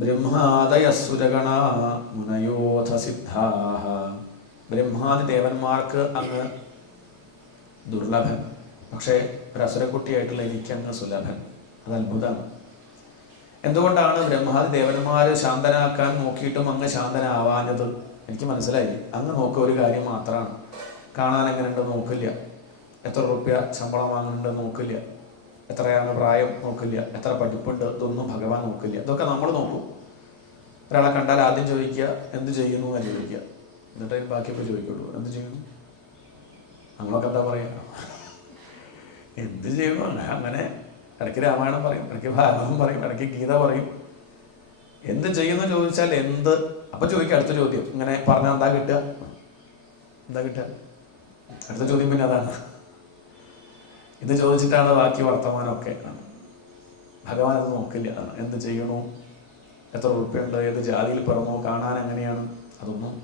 ബ്രഹ്മാദയസുരഗണ മുനയോധ സിദ്ധാഹ. ബ്രഹ്മാദി ദേവന്മാർക്ക് അങ്ങ് ദുർലഭൻ, പക്ഷേ ഒരു അസുരക്കുട്ടിയായിട്ടുള്ള എനിക്ക് അങ്ങ് സുലഭൻ. അത് അത്ഭുതമാണ്. എന്തുകൊണ്ടാണ് ബ്രഹ്മാദി ദേവന്മാർ ശാന്തനാക്കാൻ നോക്കിയിട്ടും അങ്ങ് ശാന്തനാവാഞ്ഞത്? എനിക്ക് മനസ്സിലായി. അങ്ങ് നോക്കുക ഒരു കാര്യം മാത്രമാണ്, കാണാൻ എങ്ങനെയുണ്ട് നോക്കില്ല, എത്ര റുപ്യ ശമ്പളം വാങ്ങുന്നുണ്ട് നോക്കില്ല, എത്രയാണ് പ്രായം നോക്കില്ല, എത്ര പഠിപ്പുണ്ട്, ഇതൊന്നും ഭഗവാൻ നോക്കില്ല. ഇതൊക്കെ നമ്മൾ നോക്കും. ഒരാളെ കണ്ടാൽ ആദ്യം ചോദിക്കുക എന്ത് ചെയ്യുന്നു എന്ന് ചോദിക്കുക, എന്നിട്ട് ബാക്കിയൊക്കെ ചോദിക്കുള്ളൂ. എന്ത് ചെയ്യുന്നു? നമ്മളൊക്കെ എന്താ പറയുക? എന്ത് ചെയ്യുന്നു? അങ്ങനെ ഇടയ്ക്ക് രാമായണം പറയും, ഇടയ്ക്ക് ഭാരതം പറയും, ഇടയ്ക്ക് ഗീത പറയും. എന്ത് ചെയ്യുന്നു ചോദിച്ചാൽ എന്ത്, അപ്പം ചോദിക്കുക അടുത്ത ചോദ്യം. ഇങ്ങനെ പറഞ്ഞാൽ എന്താ കിട്ടുക? എന്താ കിട്ടുക? അടുത്ത ചോദ്യം പിന്നെ അതാണ്. ഇത് ചോദിച്ചിട്ടാണ് ബാക്കി വർത്തമാനമൊക്കെ. ഭഗവാൻ അത് നോക്കില്ല. എന്ത് ചെയ്യണു, എത്ര ഉറുപ്പുണ്ട്, ഏത് ജാതിയിൽ പിറന്നോ, കാണാൻ എങ്ങനെയാണ്, അതൊന്നും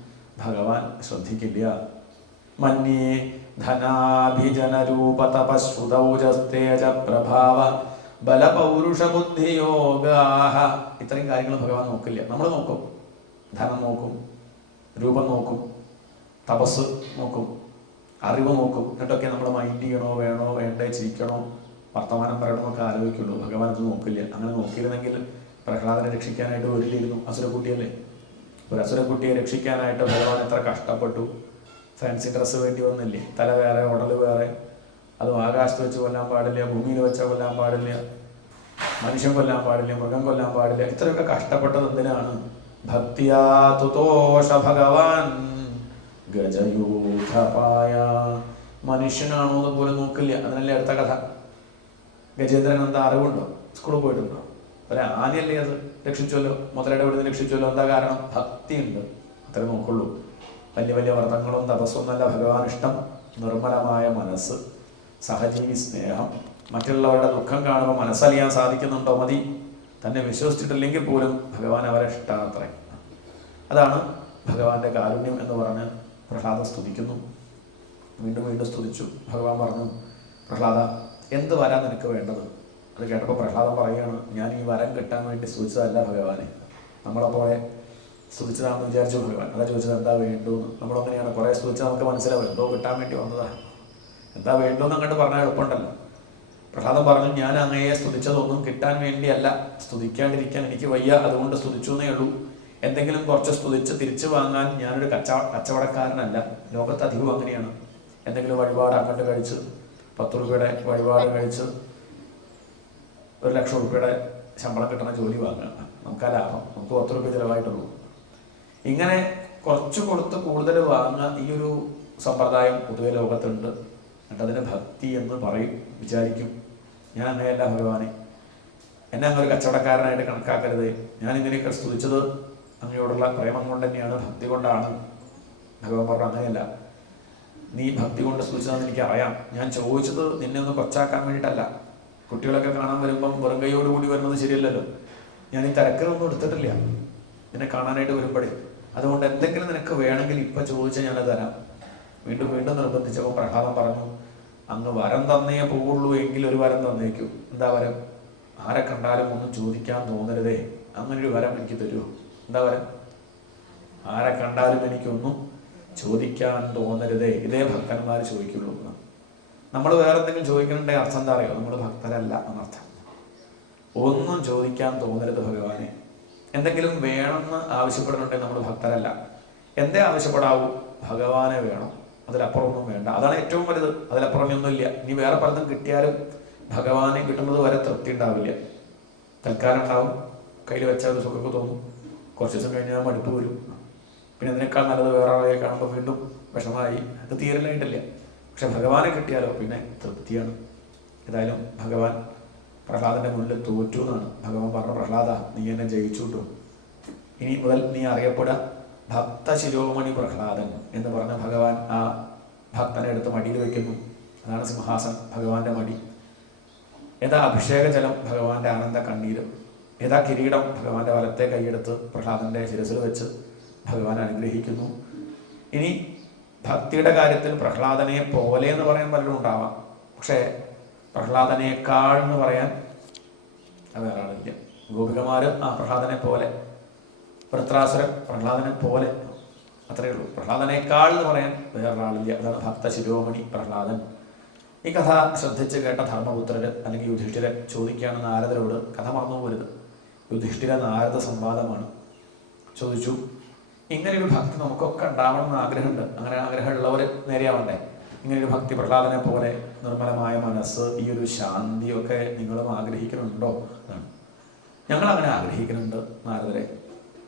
ഭഗവാൻ ശ്രദ്ധിക്കില്ല. മന്യേ ധനാഭിജനരൂപ തപശ്രുതൗജസ്തേജ പ്രഭാവ ബലപൗരുഷ ബുദ്ധിയോഗാഹ. ഇത്രയും കാര്യങ്ങൾ ഭഗവാൻ നോക്കില്ല. നമ്മൾ നോക്കും. ധനം നോക്കും, രൂപം നോക്കും, തപസ് നോക്കും, അറിവ് നോക്കും. എന്നിട്ടൊക്കെ നമ്മൾ മൈൻഡ് ചെയ്യണോ വേണോ വേണ്ടേ, ചിരിക്കണോ, വർത്തമാനം പറയണമെന്നൊക്കെ ആലോചിക്കുള്ളൂ. ഭഗവാൻ അത് നോക്കില്ല. അങ്ങനെ നോക്കിയിരുന്നെങ്കിൽ പ്രഹ്ലാദനെ രക്ഷിക്കാനായിട്ട് വരില്ലായിരുന്നു. അസുരക്കുട്ടിയല്ലേ? ഒരു അസുരക്കുട്ടിയെ രക്ഷിക്കാനായിട്ട് ഭഗവാൻ എത്ര കഷ്ടപ്പെട്ടു. ഫാൻസി ഡ്രസ്സ് വേണ്ടി വന്നില്ലേ? തല വേറെ, ഉടൽ വേറെ. അതും ആകാശത്ത് വെച്ച് കൊല്ലാൻ പാടില്ല, ഭൂമിയിൽ വെച്ചാൽ കൊല്ലാൻ പാടില്ല, മനുഷ്യൻ കൊല്ലാൻ പാടില്ല, മൃഗം കൊല്ലാൻ പാടില്ല. ഇത്രയൊക്കെ കഷ്ടപ്പെട്ടത് എന്തിനാണ്? ഭക്തിയാ തുതോഷ ഭഗവാൻ ഗജയൂഥപായ. മനുഷ്യനാണോ എന്ന് പോലും നോക്കില്ല. അതിനല്ലേ അടുത്ത കഥ. ഗജേന്ദ്രൻ എന്താ അറിവുണ്ടോ? സ്കൂളിൽ പോയിട്ടുണ്ടോ? ഒരു ആനയല്ലേ അത് രക്ഷിച്ചല്ലോ, മുതലയുടെ വിടുന്ന് രക്ഷിച്ചല്ലോ. എന്താ കാരണം? ഭക്തിയുണ്ട്. അത്രേ നോക്കുള്ളൂ. വലിയ വലിയ വ്രതങ്ങളും തപസ്സൊന്നല്ല ഭഗവാൻ ഇഷ്ടം. നിർമ്മലമായ മനസ്സ്, സഹജീവി സ്നേഹം, മറ്റുള്ളവരുടെ ദുഃഖം കാണുമ്പോൾ മനസ്സറിയാൻ സാധിക്കുന്നുണ്ടോ മതി. തന്നെ വിശ്വസിച്ചിട്ടില്ലെങ്കിൽ പോലും ഭഗവാൻ അവരെ ഇഷ്ടമാത്രേ. അതാണ് ഭഗവാന്റെ കാരുണ്യം എന്ന് പറഞ്ഞ് പ്രഹ്ലാദ സ്തുതിക്കുന്നു. വീണ്ടും വീണ്ടും സ്തുതിച്ചു. ഭഗവാൻ പറഞ്ഞു, പ്രഹ്ലാദ എന്ത് വരാൻ നിനക്ക് വേണ്ടത്? അത് കേട്ടപ്പോൾ പ്രഹ്ലാദൻ പറയുകയാണ്, ഞാൻ ഈ വരം കിട്ടാൻ വേണ്ടി സ്തുതിച്ചതല്ല ഭഗവാനെ, നമ്മളെപ്പോലെ സ്തുതിച്ചതാണെന്ന് വിചാരിച്ചു ഭഗവാൻ. അതാ ചോദിച്ചത് എന്താ വേണ്ടുമെന്ന്. നമ്മളങ്ങനെയാണ് കുറേ സ്തുതിച്ചാൽ നമുക്ക് മനസ്സിലാവും എന്തോ കിട്ടാൻ വേണ്ടി വന്നതാണ്. എന്താ വേണ്ടുമെന്ന് അങ്ങോട്ട് പറഞ്ഞാൽ എളുപ്പമുണ്ടല്ലോ. പ്രഹ്ലാദൻ പറഞ്ഞു, ഞാൻ അങ്ങയെ സ്തുതിച്ചതൊന്നും കിട്ടാൻ വേണ്ടിയല്ല, സ്തുതിക്കാണ്ടിരിക്കാൻ എനിക്ക് വയ്യ, അതുകൊണ്ട് സ്തുതിച്ചു എന്നേ ഉള്ളൂ. എന്തെങ്കിലും കുറച്ച് സ്തുതിച്ച് തിരിച്ചു വാങ്ങാൻ ഞാനൊരു കച്ചവടക്കാരനല്ല. ലോകത്ത് അധികവും അങ്ങനെയാണ്. എന്തെങ്കിലും വഴിപാട് അങ്ങോട്ട് കഴിച്ച് 10 രൂപയുടെ വഴിപാട് കഴിച്ച് 1,00,000 രൂപയുടെ ശമ്പളം കിട്ടുന്ന ജോലി വാങ്ങുക. നമുക്ക് ആ ലാഭം, നമുക്ക് 10 രൂപ ചിലവായിട്ടുള്ളൂ. ഇങ്ങനെ കുറച്ച് കൊടുത്ത് കൂടുതൽ വാങ്ങുക, ഈ ഒരു സമ്പ്രദായം പൊതുവെ ലോകത്തുണ്ട്. എന്നിട്ട് അതിന് ഭക്തി എന്ന് പറയും, വിചാരിക്കും. ഞാൻ അങ്ങനെയല്ല ഭഗവാനെ, എന്നെ അങ്ങൊരു കച്ചവടക്കാരനായിട്ട് കണക്കാക്കരുത്. ഞാൻ ഇങ്ങനെയൊക്കെ സ്തുതിച്ചത് അങ്ങയോടുള്ള പ്രേമം കൊണ്ട് തന്നെയാണ്, ഭക്തി കൊണ്ടാണ്. ഭഗവാൻ പറഞ്ഞു, അങ്ങനെയല്ല, നീ ഭക്തി കൊണ്ട് സ്തുതിച്ചതെന്ന് എനിക്കറിയാം. ഞാൻ ചോദിച്ചത് നിന്നെ ഒന്ന് കൊച്ചാക്കാൻ വേണ്ടിയിട്ടല്ല. കുട്ടികളൊക്കെ കാണാൻ വരുമ്പം വെറും കൈയോടുകൂടി വരുന്നത് ശരിയല്ലല്ലോ. ഞാൻ ഈ തിരക്കിലൊന്നും എടുത്തിട്ടില്ല നിന്നെ കാണാനായിട്ട് വരുമ്പോഴേ. അതുകൊണ്ട് എന്തെങ്കിലും നിനക്ക് വേണമെങ്കിൽ ഇപ്പം ചോദിച്ചാൽ ഞാനത് തരാം. വീണ്ടും വീണ്ടും നിർബന്ധിച്ചപ്പോൾ പ്രഹ്ലാദൻ പറഞ്ഞു, അങ്ങ് വരം തന്നേ പോവുള്ളൂ എങ്കിൽ ഒരു വരം തന്നേക്കൂ. എന്താ വരം? ആരെ കണ്ടാലും ഒന്നും ചോദിക്കാൻ തോന്നരുതേ, അങ്ങനൊരു വരം എനിക്ക് തരുമോ? എന്താ വരം? ആരെ കണ്ടാലും എനിക്കൊന്നും ചോദിക്കാൻ തോന്നരുതേ. ഇതേ ഭക്തന്മാർ ചോദിക്കുള്ളൂ. നമ്മൾ വേറെ എന്തെങ്കിലും ചോദിക്കുന്നുണ്ടെങ്കിൽ അർത്ഥം എന്താ അറിയോ? നമ്മൾ ഭക്തരല്ല എന്നർത്ഥം. ഒന്നും ചോദിക്കാൻ തോന്നരുത് ഭഗവാനെ. എന്തെങ്കിലും വേണമെന്ന് ആവശ്യപ്പെടുന്നുണ്ടെങ്കിൽ നമ്മൾ ഭക്തരല്ല. എന്തേ ആവശ്യപ്പെടാവൂ? ഭഗവാനെ വേണം, അതിലപ്പുറമൊന്നും വേണ്ട. അതാണ് ഏറ്റവും വലുത്. അതിലപ്പുറം ഒന്നുമില്ല. ഇനി വേറെ പലതും കിട്ടിയാലും ഭഗവാനെ കിട്ടുന്നത് വരെ തൃപ്തി ഉണ്ടാവില്ല. തൽക്കാലം ഉണ്ടാവും, കയ്യിൽ വെച്ചാൽ ഒരു സുഖമൊക്കെ തോന്നും. കുറച്ച് ദിവസം കഴിഞ്ഞാൽ മടുപ്പ് വരും. പിന്നെ ഇതിനേക്കാൾ നല്ലത് വേറെ ആളെ കാണുമ്പോൾ വീണ്ടും വിഷമമായി. അത് തീരലായിട്ടില്ല. പക്ഷെ ഭഗവാനെ കിട്ടിയാലോ പിന്നെ തൃപ്തിയാണ്. ഏതായാലും ഭഗവാൻ പ്രഹ്ലാദൻ്റെ മുന്നിൽ തോറ്റു എന്നാണ് ഭഗവാൻ പറഞ്ഞ. പ്രഹ്ലാദ, നീ എന്നെ ജയിച്ചു കിട്ടും. ഇനി മുതൽ നീ അറിയപ്പെടുക ഭക്ത ശിരോമണി പ്രഹ്ലാദൻ എന്ന് പറഞ്ഞ ഭഗവാൻ ആ ഭക്തനെ എടുത്ത് മടിയിൽ വയ്ക്കുന്നു. അതാണ് സിംഹാസനം, ഭഗവാന്റെ മടി. ഏതാ അഭിഷേക ജലം, ഭഗവാന്റെ ആനന്ദ കണ്ണീര്. ഏതാ കിരീടം, ഭഗവാന്റെ വലത്തെ കൈയെടുത്ത് പ്രഹ്ലാദന്റെ ശിരസിൽ വെച്ച് ഭഗവാൻ അനുഗ്രഹിക്കുന്നു. ഇനി ഭക്തിയുടെ കാര്യത്തിൽ പ്രഹ്ലാദനെ പോലെ എന്ന് പറയാൻ പലരും ഉണ്ടാവാം. പക്ഷേ പ്രഹ്ലാദനേക്കാൾ എന്ന് പറയാൻ വേറെ ആളില്ല. ഗോപികമാര് പ്രഹ്ലാദനെ പോലെ, വൃത്രാസുരൻ പ്രഹ്ലാദനെ പോലെ, അത്രയേ ഉള്ളൂ. പ്രഹ്ലാദനേക്കാൾ എന്ന് പറയാൻ വേറൊരാളില്ല. അതാണ് ഭക്ത ശിരോമണി പ്രഹ്ലാദൻ. ഈ കഥ ശ്രദ്ധിച്ച് കേട്ട ധർമ്മപുത്രര് അല്ലെങ്കിൽ യുധിഷ്ഠിരൻ ചോദിക്കുകയാണ് നാരദരോട്, കഥ മറന്നു പോരുത്, യുധിഷ്ഠിര നാരദ സംവാദമാണ്. ചോദിച്ചു, ഇങ്ങനെയൊരു ഭക്തി നമുക്കൊക്കെ ഉണ്ടാവണം എന്ന് ആഗ്രഹമുണ്ട്. അങ്ങനെ ആഗ്രഹമുള്ളവർ നേരെയാവണ്ടേ? ഇങ്ങനെയൊരു ഭക്തി, പ്രഹ്ലാദനെ പോലെ നിർമ്മലമായ മനസ്സ്, ഈ ഒരു ശാന്തിയൊക്കെ നിങ്ങളും ആഗ്രഹിക്കുന്നുണ്ടോ എന്നാണ്. ഞങ്ങളങ്ങനെ ആഗ്രഹിക്കുന്നുണ്ട് നാരദരെ,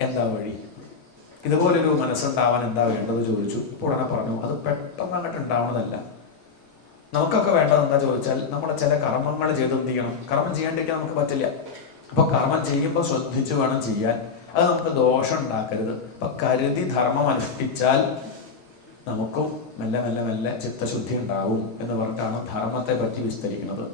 എന്താ വഴി? ഇതുപോലൊരു മനസ്സുണ്ടാവാൻ എന്താ വേണ്ടത് ചോദിച്ചു. ഉടനെ പറഞ്ഞു, അത് പെട്ടെന്ന് അങ്ങോട്ട് ഉണ്ടാവണതല്ല. നമുക്കൊക്കെ വേണ്ടത് എന്താ ചോദിച്ചാൽ, നമ്മൾ ചില കർമ്മങ്ങൾ ചെയ്ത് എന്ത് ചെയ്യണം? കർമ്മം ചെയ്യാണ്ടിരിക്കാൻ നമുക്ക് പറ്റില്ല. അപ്പോൾ കർമ്മം ചെയ്യുമ്പോൾ ശ്രദ്ധിച്ച് വേണം ചെയ്യാൻ. അത് നമുക്ക് ദോഷം ഉണ്ടാക്കരുത്. അപ്പം കരുതി ധർമ്മം അനുഷ്ഠിച്ചാൽ നമുക്കും മെല്ലെ മെല്ലെ മെല്ലെ ചിത്തശുദ്ധി ഉണ്ടാവും എന്ന് പറഞ്ഞിട്ടാണ് ധർമ്മത്തെ പറ്റി വിസ്തരിക്കുന്നത്.